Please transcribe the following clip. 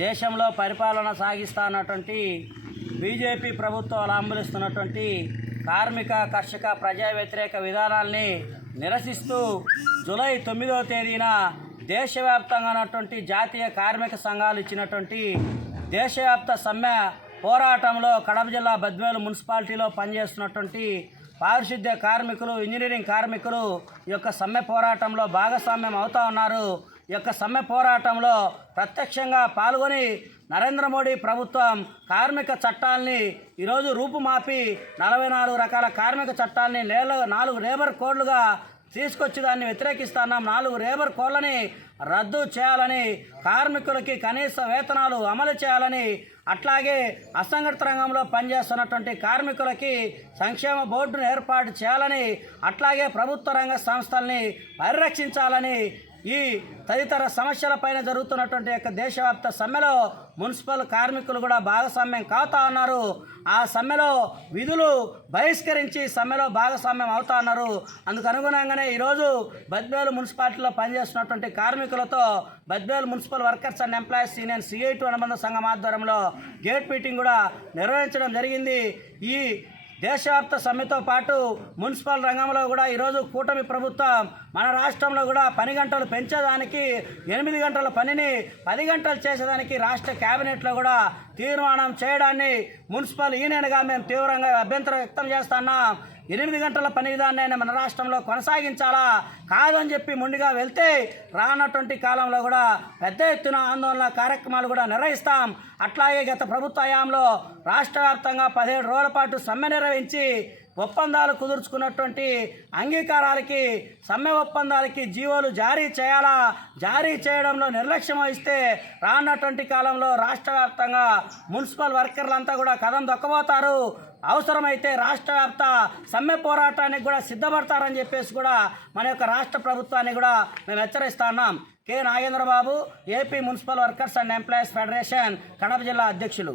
దేశంలో పరిపాలన సాగిస్తున్నటువంటి బీజేపీ ప్రభుత్వం అవలంబిస్తున్నటువంటి కార్మిక కర్షక ప్రజా వ్యతిరేక విధానాల్ని నిరసిస్తూ జూలై తొమ్మిదవ తేదీన దేశవ్యాప్తంగా ఉన్నటువంటి జాతీయ కార్మిక సంఘాలు ఇచ్చినటువంటి దేశవ్యాప్త సమ్మె పోరాటంలో కడప జిల్లా బద్వేలు మున్సిపాలిటీలో పనిచేస్తున్నటువంటి పారిశుద్ధ్య కార్మికులు ఇంజనీరింగ్ కార్మికులు ఈ యొక్క సమ్మె పోరాటంలో భాగస్వామ్యం అవుతా ఉన్నారు. యొక్క సమ్మె పోరాటంలో ప్రత్యక్షంగా పాల్గొని నరేంద్ర మోడీ ప్రభుత్వం కార్మిక చట్టాల్ని ఈరోజు రూపుమాపి నలభై నాలుగు రకాల కార్మిక చట్టాల్ని నేల నాలుగు లేబర్ కోడ్లుగా తీసుకొచ్చి దాన్ని వ్యతిరేకిస్తున్నాం. నాలుగు లేబర్ కోడ్లని రద్దు చేయాలని కార్మికులకి కనీస వేతనాలు అమలు చేయాలని అట్లాగే అసంఘటిత రంగంలో పనిచేస్తున్నటువంటి కార్మికులకి సంక్షేమ బోర్డును ఏర్పాటు చేయాలని అట్లాగే ప్రభుత్వ రంగ సంస్థల్ని పరిరక్షించాలని ఈ తదితర సమస్యలపైన జరుగుతున్నటువంటి యొక్క దేశవ్యాప్త సమ్మెలో మున్సిపల్ కార్మికులు కూడా భాగస్వామ్యం కావుతా ఉన్నారు. ఆ సమ్మెలో విధులు బహిష్కరించి సమ్మెలో భాగస్వామ్యం అవుతా ఉన్నారు. అందుకు అనుగుణంగానే ఈరోజు బద్వేలు మున్సిపాలిటీలో పనిచేస్తున్నటువంటి కార్మికులతో Badvel municipal workers and employees union CIT అనుబంధ సంఘం ఆధ్వర్యంలో గేట్ మీటింగ్ కూడా నిర్వహించడం జరిగింది. ఈ దేశవ్యాప్త సమ్మెతో పాటు మున్సిపల్ రంగంలో కూడా ఈరోజు కూటమి ప్రభుత్వం మన రాష్ట్రంలో కూడా పని గంటలు పెంచేదానికి ఎనిమిది గంటల పనిని పది గంటలు చేసేదానికి రాష్ట్ర కేబినెట్లో కూడా తీర్మానం చేయడాన్ని మున్సిపల్ యూనియన్గా మేము తీవ్రంగా అభ్యంతరం వ్యక్తం చేస్తున్నాం ఎనిమిది గంటల పని విధానాన్ని మన రాష్ట్రంలో కొనసాగించాలా? కాదని చెప్పి ముందుగా వెళ్తే రానటువంటి కాలంలో కూడా పెద్ద ఎత్తున ఆందోళన కార్యక్రమాలు కూడా నిర్వహిస్తాం. అట్లాగే గత ప్రభుత్వ హయాంలో రాష్ట్ర వ్యాప్తంగా పదిహేడు రోజుల పాటు సమ్మె నిర్వహించి ఒప్పందాలు కుదుర్చుకున్నటువంటి అంగీకారాలకి సమ్మె ఒప్పందాలకి జీవోలు జారీ చేయాలా? జారీ చేయడంలో నిర్లక్ష్యం వహిస్తే రానటువంటి కాలంలో రాష్ట్ర వ్యాప్తంగా మున్సిపల్ వర్కర్లంతా కూడా కథం దొక్కబోతారు. అవసరమైతే రాష్ట్ర వ్యాప్త సమ్మె పోరాటానికి కూడా సిద్ధపడతారని చెప్పేసి కూడా మన యొక్క రాష్ట్ర ప్రభుత్వాన్ని కూడా మేము హెచ్చరిస్తా ఉన్నాం. K Nagendrababu AP municipal workers and employees federation Kadapa జిల్లా అధ్యక్షులు.